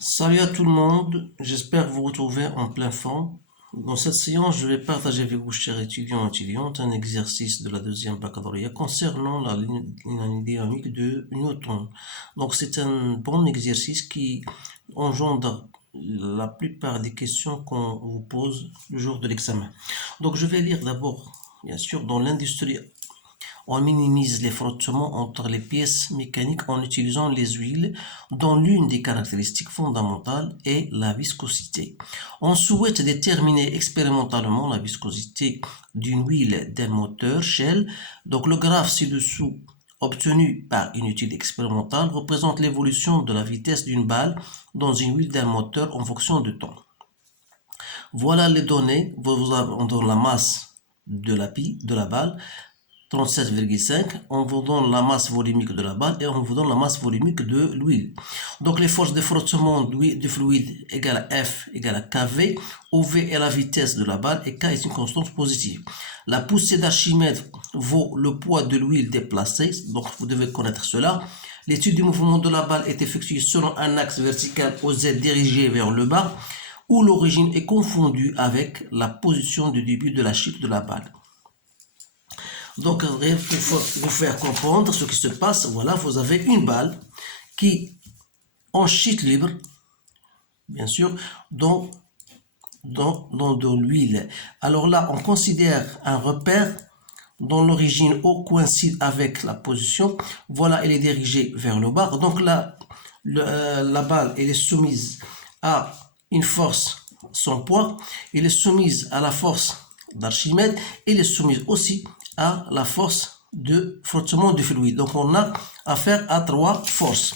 Salut à tout le monde, j'espère vous retrouver en pleine forme. Dans cette séance, je vais partager avec vous, chers étudiants et étudiantes, un exercice de la deuxième baccalauréat concernant la ligne dynamique de Newton. Donc, c'est un bon exercice qui engendre la plupart des questions qu'on vous pose le jour de l'examen. Donc, je vais lire d'abord, bien sûr, dans l'industrie. On minimise les frottements entre les pièces mécaniques en utilisant les huiles, dont l'une des caractéristiques fondamentales est la viscosité. On souhaite déterminer expérimentalement la viscosité d'une huile d'un moteur Shell. Donc le graphe ci-dessous obtenu par une étude expérimentale représente l'évolution de la vitesse d'une balle dans une huile d'un moteur en fonction du temps. Voilà les données. On donne la masse de la balle, 37,5, on vous donne la masse volumique de la balle et on vous donne la masse volumique de l'huile. Donc les forces de frottement du fluide égale à F égale à KV, où V est la vitesse de la balle et K est une constante positive. La poussée d'Archimède vaut le poids de l'huile déplacée, donc vous devez connaître cela. L'étude du mouvement de la balle est effectuée selon un axe vertical OZ dirigé vers le bas, où l'origine est confondue avec la position du début de la chute de la balle. Donc, pour vous faire comprendre ce qui se passe, voilà, vous avez une balle qui, en chute libre, bien sûr, dans de l'huile. Alors là, on considère un repère dont l'origine O coïncide avec la position. Voilà, elle est dirigée vers le bas. Donc là, la balle, elle est soumise à une force, son poids. Elle est soumise à la force d'Archimède. Elle est soumise aussi à la force de frottement du fluide. Donc on a affaire à trois forces.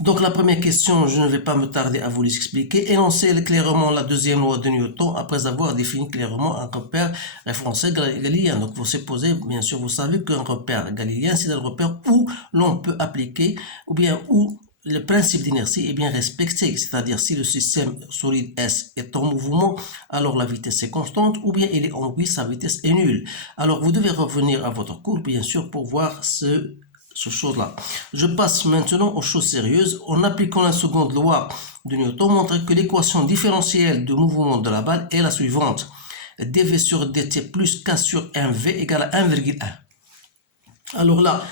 Donc la première question, je ne vais pas me tarder à vous l'expliquer. Énoncez clairement la deuxième loi de Newton après avoir défini clairement un repère référencé galiléen. Donc vous supposez, bien sûr, vous savez qu'un repère galiléen, c'est un repère où l'on peut appliquer, ou bien où le principe d'inertie est bien respecté, c'est-à-dire si le système solide S est en mouvement, alors la vitesse est constante, ou bien il est en V, sa vitesse est nulle. Alors vous devez revenir à votre cours, bien sûr, pour voir ce chose-là. Je passe maintenant aux choses sérieuses. En appliquant la seconde loi de Newton, montre que l'équation différentielle de mouvement de la balle est la suivante. dv sur dt plus k sur 1v égale à 1,1. Alors là,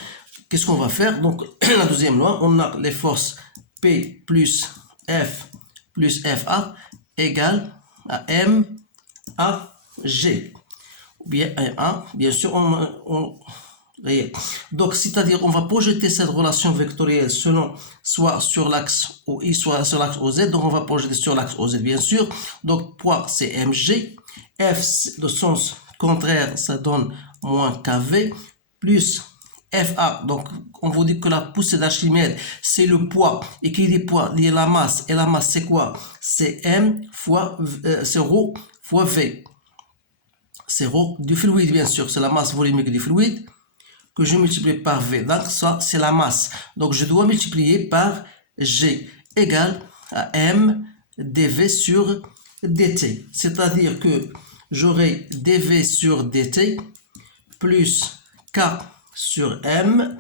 qu'est-ce qu'on va faire? Donc, la deuxième loi, on a les forces P plus FA égale à M à G. Ou bien A, bien sûr, donc, c'est-à-dire, on va projeter cette relation vectorielle selon soit sur l'axe OI, soit sur l'axe OZ. Donc, on va projeter sur l'axe OZ, bien sûr. Donc, poids, c'est mg. F, de sens contraire, ça donne moins kv, plus FA. Donc, on vous dit que la poussée d'Archimède, c'est le poids. Et qui dit poids, il y a la masse. Et la masse, c'est quoi? C'est M fois, c'est ρ fois V. C'est ρ du fluide, bien sûr. C'est la masse volumique du fluide que je multiplie par V. Donc, ça, c'est la masse. Donc, je dois multiplier par G égale à M dV sur dt. C'est-à-dire que j'aurai dV sur dt plus K sur M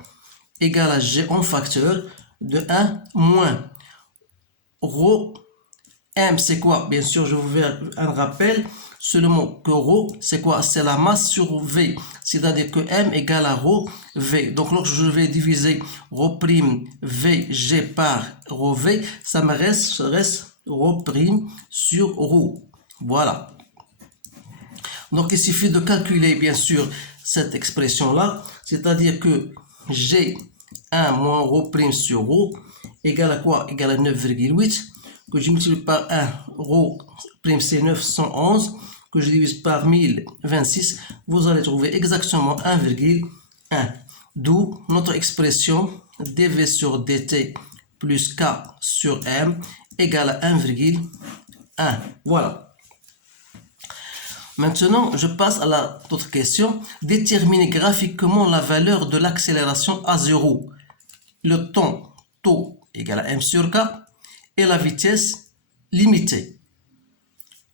égale à G en facteur de 1 moins ρ. M, c'est quoi? Bien sûr, je vous fais un rappel. Seulement que ρ, c'est quoi? C'est la masse sur V. C'est-à-dire que M égale à ρ V. Donc, lorsque je vais diviser ρ' VG par ρ V, ça reste ρ' sur ρ. Voilà. Donc, il suffit de calculer, bien sûr, cette expression-là. C'est-à-dire que G1 moins ρ' sur ρ égale à quoi? Égale à 9,8. Que je multiplie par 1, ρ' c'est 911, que je divise par 1026, vous allez trouver exactement 1,1. D'où notre expression dv sur dt plus k sur m égale à 1,1. Voilà. Maintenant, je passe à l'autre question. Déterminer graphiquement la valeur de l'accélération à 0. Le temps tau égale à m sur k et la vitesse limitée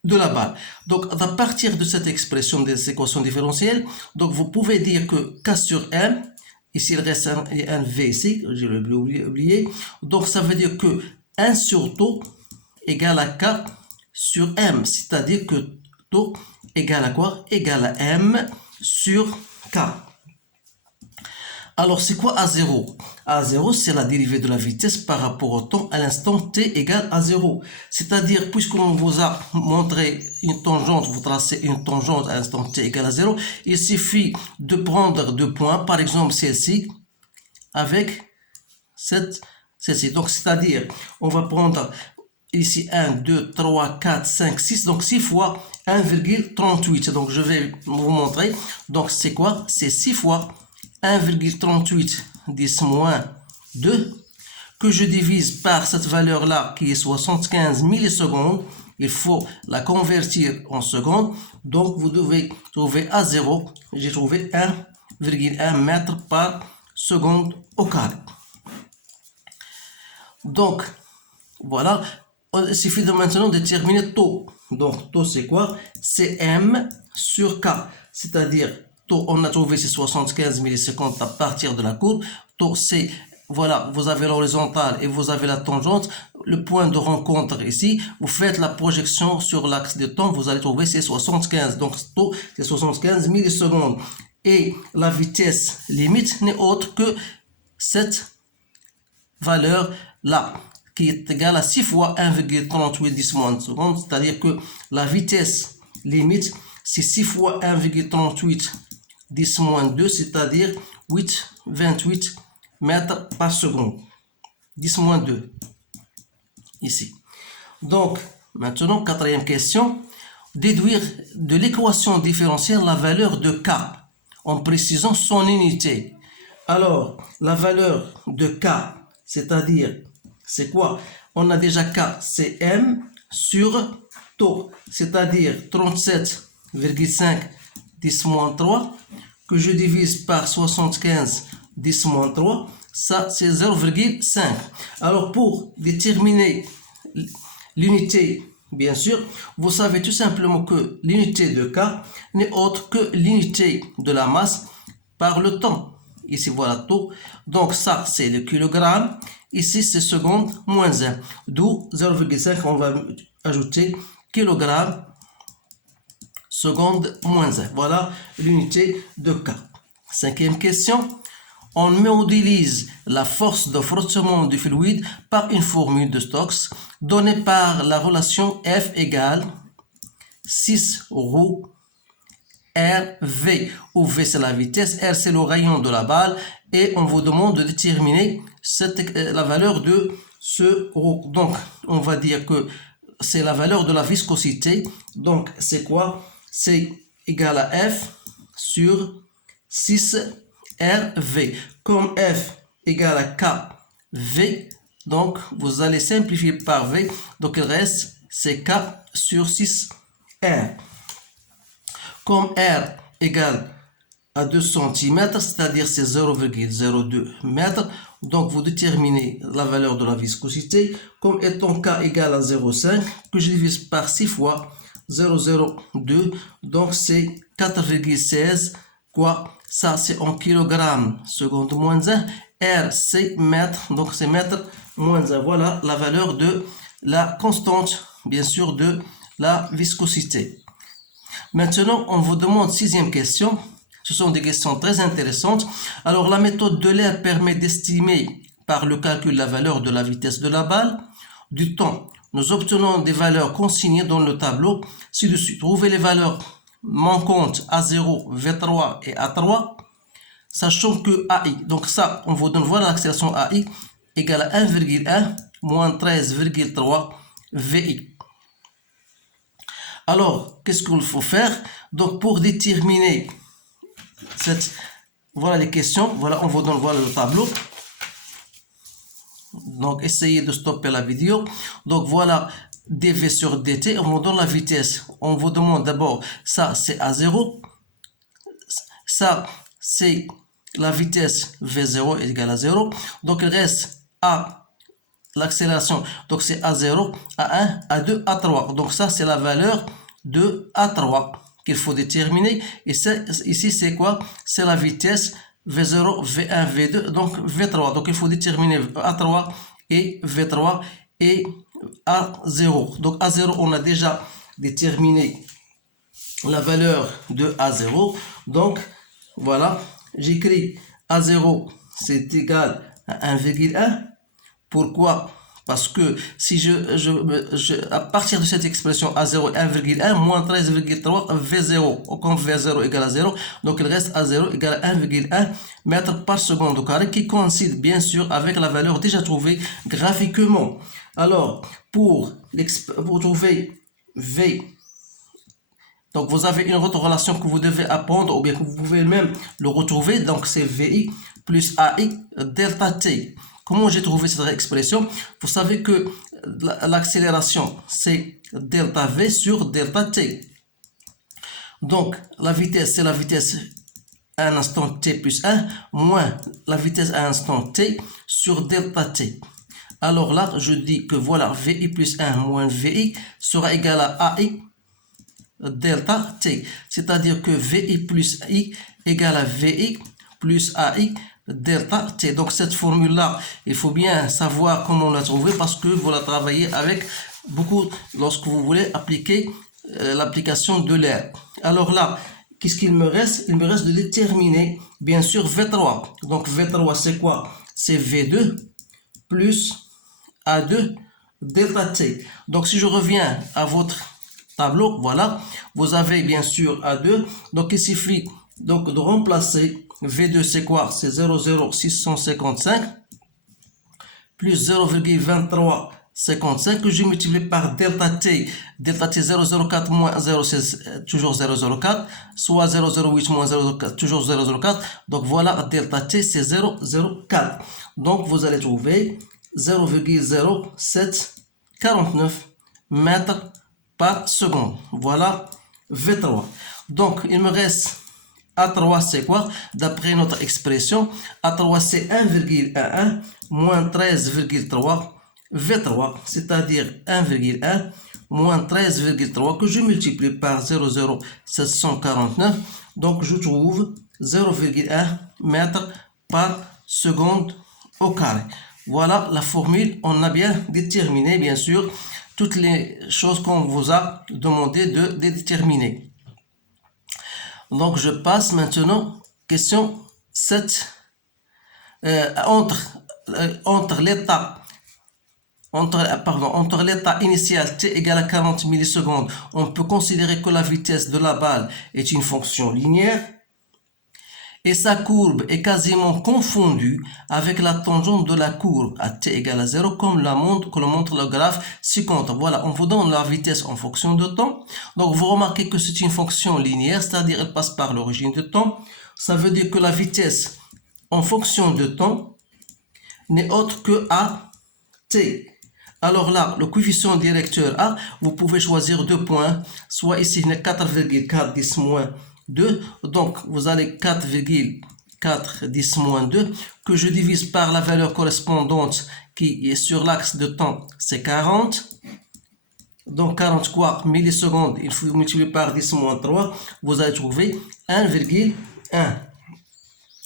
de la balle. Donc, à partir de cette expression des équations différentielles, donc vous pouvez dire que K sur M, ici il reste un V ici, j'ai oublié, donc ça veut dire que 1 sur taux égale à K sur M. C'est-à-dire que taux égale à quoi? Égale à M sur K. Alors, c'est quoi A0? A0, c'est la dérivée de la vitesse par rapport au temps à l'instant t égale à 0. C'est-à-dire, puisqu'on vous a montré une tangente, vous tracez une tangente à l'instant t égale à 0, il suffit de prendre deux points, par exemple celle-ci, avec celle-ci. Donc, c'est-à-dire, on va prendre ici 1, 2, 3, 4, 5, 6, donc 6 fois 1,38. Donc, je vais vous montrer. Donc, c'est quoi? C'est 6 fois 1,38 10 moins 2 que je divise par cette valeur-là qui est 75 millisecondes. Il faut la convertir en secondes. Donc, vous devez trouver A0. J'ai trouvé 1,1 mètre par seconde au carré. Donc, voilà. Il suffit de maintenant déterminer taux. Donc, taux, c'est quoi? C'est M sur K. C'est-à-dire, taux, on a trouvé ces 75 millisecondes à partir de la courbe. Taux, c'est, voilà, vous avez l'horizontale et vous avez la tangente. Le point de rencontre ici, vous faites la projection sur l'axe de temps, vous allez trouver ces 75. Donc, taux, c'est 75 millisecondes. Et la vitesse limite n'est autre que cette valeur-là, qui est égale à 6 fois 1,38 10 moins secondes, c'est-à-dire que la vitesse limite, c'est 6 fois 1,38 10 moins 2, c'est-à-dire 28 mètres par seconde. 10 moins 2, ici. Donc, maintenant, quatrième question. Déduire de l'équation différentielle la valeur de K, en précisant son unité. Alors, la valeur de K, c'est-à-dire, c'est quoi? On a déjà K, c'est M sur taux, c'est-à-dire 37,5 10 moins 3, que je divise par 75 10 moins 3, ça c'est 0,5. Alors, pour déterminer l'unité, bien sûr, vous savez tout simplement que l'unité de K n'est autre que l'unité de la masse par le temps. Ici, voilà taux. Donc, ça, c'est le kilogramme. Ici, c'est seconde moins 1. D'où 0,5, on va ajouter kilogramme seconde moins 1. Voilà l'unité de K. Cinquième question. On modélise la force de frottement du fluide par une formule de Stokes donnée par la relation F égale 6 roues RV, où V c'est la vitesse, R c'est le rayon de la balle, et on vous demande de déterminer la valeur de ce roue. Donc, on va dire que c'est la valeur de la viscosité. Donc, c'est quoi? C'est égal à F sur 6 RV. Comme F égale à KV, donc vous allez simplifier par V. Donc, il reste, c'est K sur 6 R. Comme R égale à 2 cm, c'est-à-dire c'est 0,02 m, donc vous déterminez la valeur de la viscosité comme étant K égale à 0,5, que je divise par 6 fois 0,02, donc c'est 4,16, quoi? Ça c'est en kilogrammes seconde moins 1, R c'est mètre, donc c'est mètre moins 1. Voilà la valeur de la constante, bien sûr, de la viscosité. Maintenant, on vous demande sixième question. Ce sont des questions très intéressantes. Alors, la méthode de l'air permet d'estimer par le calcul la valeur de la vitesse de la balle, du temps. Nous obtenons des valeurs consignées dans le tableau ci-dessus. Trouvez les valeurs manquantes A0, V3 et A3, sachant que AI, donc ça, on vous donne, voilà l'accélération AI, égale à 1,1 moins 13,3 VI. Alors, qu'est-ce qu'il faut faire? Donc, pour déterminer voilà les questions. Voilà, on vous donne, voilà le tableau. Donc, essayez de stopper la vidéo. Donc, voilà dV sur dt. On vous donne la vitesse. On vous demande d'abord, ça, c'est A0. Ça, c'est la vitesse V0 est égale à 0. Donc, il reste A, l'accélération. Donc, c'est A0, A1, A2, A3. Donc, ça, c'est la valeur de A3 qu'il faut déterminer. Et ici, c'est quoi? C'est la vitesse V0, V1, V2, donc V3. Donc, il faut déterminer A3 et V3. et A0. Donc A0, on a déjà déterminé la valeur de A0. Donc, voilà, j'écris A0, c'est égal à 1,1. Pourquoi? Parce que si à partir de cette expression A0 1,1 moins 13,3 V0, comme V0 égale à 0, donc il reste A0 égale à 1,1 mètre par seconde au carré, qui coïncide bien sûr avec la valeur déjà trouvée graphiquement. Alors, pour trouver V, donc vous avez une autre relation que vous devez apprendre, ou bien que vous pouvez même le retrouver, donc c'est VI plus AI delta T. Comment j'ai trouvé cette expression? Vous savez que l'accélération, c'est delta V sur delta T. Donc, la vitesse, c'est la vitesse à un instant T plus 1, moins la vitesse à un instant T sur delta T. Alors là, je dis que voilà, VI plus 1 moins VI sera égal à AI delta T. C'est-à-dire que VI plus I égale à VI plus AI delta T. Donc cette formule-là, il faut bien savoir comment la trouver parce que vous la travaillez avec beaucoup lorsque vous voulez appliquer l'application de l'air. Alors là, qu'est-ce qu'il me reste? Il me reste de déterminer, bien sûr, V3. Donc V3, c'est quoi? C'est V2 plus A2 delta T. Donc si je reviens à votre tableau, voilà, vous avez bien sûr A2. Donc il suffit donc de remplacer V2, c'est quoi? C'est 0,0655 plus 0,2355 que je multiplie par delta T. Delta T 0,04 moins 0, c'est toujours 0,04, soit 0,08 moins 0,04, toujours 0,04. Donc voilà, delta T, c'est 0,04. Donc vous allez trouver 0,0749 mètres par seconde. Voilà V3. Donc il me reste A3, c'est quoi? D'après notre expression, A3 c'est 1,11 moins 13,3 V3, c'est-à-dire 1,1 moins 13,3 que je multiplie par 0,0749. Donc je trouve 0,1 mètre par seconde au carré. Voilà la formule. On a bien déterminé, bien sûr, toutes les choses qu'on vous a demandé de déterminer. Donc, je passe maintenant, question 7. Entre l'état initial t égale à 40 millisecondes, on peut considérer que la vitesse de la balle est une fonction linéaire et sa courbe est quasiment confondue avec la tangente de la courbe à t égale à 0 comme le montre le graphe ci-contre. Voilà, on vous donne la vitesse en fonction de temps. Donc vous remarquez que c'est une fonction linéaire, c'est-à-dire elle passe par l'origine de temps. Ça veut dire que la vitesse en fonction de temps n'est autre que à t. Alors là, le coefficient directeur A, vous pouvez choisir deux points, soit ici 4,410 moins 2, donc vous allez 4,410 moins 2, que je divise par la valeur correspondante qui est sur l'axe de temps, c'est 40. Donc 40 quoi? Millisecondes, il faut multiplier par 10 moins 3, vous allez trouver 1,1.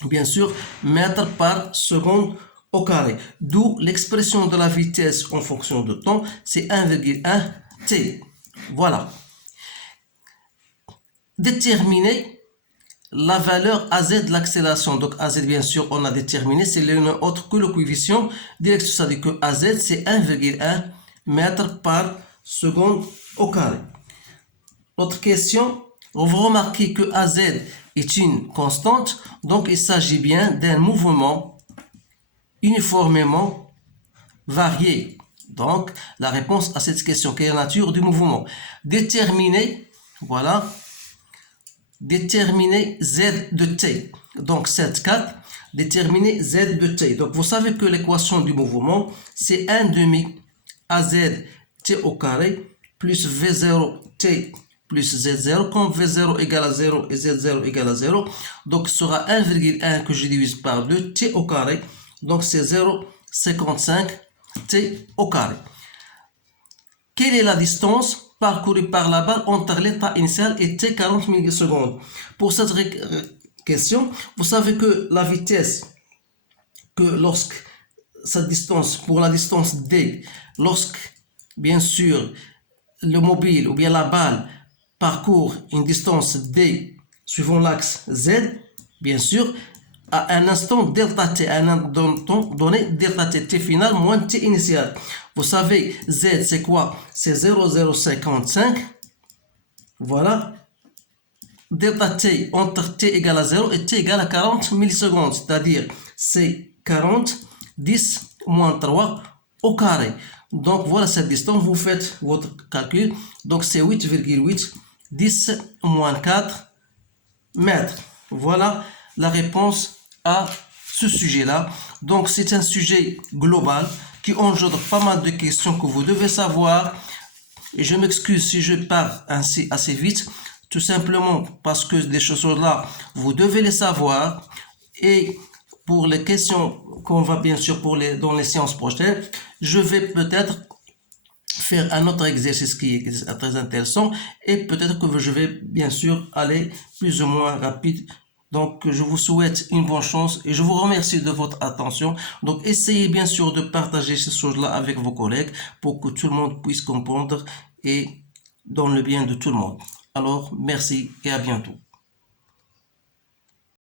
Bien sûr, mètre par seconde au carré. D'où l'expression de la vitesse en fonction de temps, c'est 1,1 t. Voilà. Déterminer la valeur AZ de l'accélération. Donc AZ, bien sûr, on a déterminé, c'est l'une autre que le coefficient direct. Ça dit que AZ, c'est 1,1 mètre par seconde au carré. Autre question, on va remarquer que AZ est une constante, donc il s'agit bien d'un mouvement uniformément varié. Donc, la réponse à cette question, quelle est la nature du mouvement? Déterminer, voilà, déterminer Z de T. Donc, 7,4, déterminer Z de T. Donc, vous savez que l'équation du mouvement, c'est 1 demi AZ T au carré plus V0 T plus Z0, comme V0 égale à 0 et Z0 égale à 0. Donc, ce sera 1,1 que je divise par 2, T au carré. Donc, c'est 0,55 T au carré. Quelle est la distance parcourue par la balle entre l'état initial et T 40 millisecondes? Pour cette question, vous savez que la vitesse que lorsque sa distance, pour la distance D, lorsque, bien sûr, le mobile ou bien la balle parcourt une distance D suivant l'axe Z, bien sûr, à un instant delta t, à un instant donné, delta t, t final moins t initial. Vous savez, Z c'est quoi? C'est 0,055. Voilà. Delta t entre t égale à 0 et t égale à 40 millisecondes, c'est-à-dire c'est 40, 10 moins 3 au carré. Donc voilà cette distance, vous faites votre calcul. Donc c'est 8,8, 10 moins 4 mètres. Voilà la réponse à ce sujet-là. Donc c'est un sujet global qui engendre pas mal de questions que vous devez savoir. Et je m'excuse si je parle ainsi assez vite, tout simplement parce que des choses-là, vous devez les savoir. Et pour les questions qu'on va bien sûr dans les séances prochaines, je vais peut-être faire un autre exercice qui est très intéressant et peut-être que je vais bien sûr aller plus ou moins rapide. Donc, je vous souhaite une bonne chance et je vous remercie de votre attention. Donc, essayez bien sûr de partager ces choses-là avec vos collègues pour que tout le monde puisse comprendre et dans le bien de tout le monde. Alors, merci et à bientôt.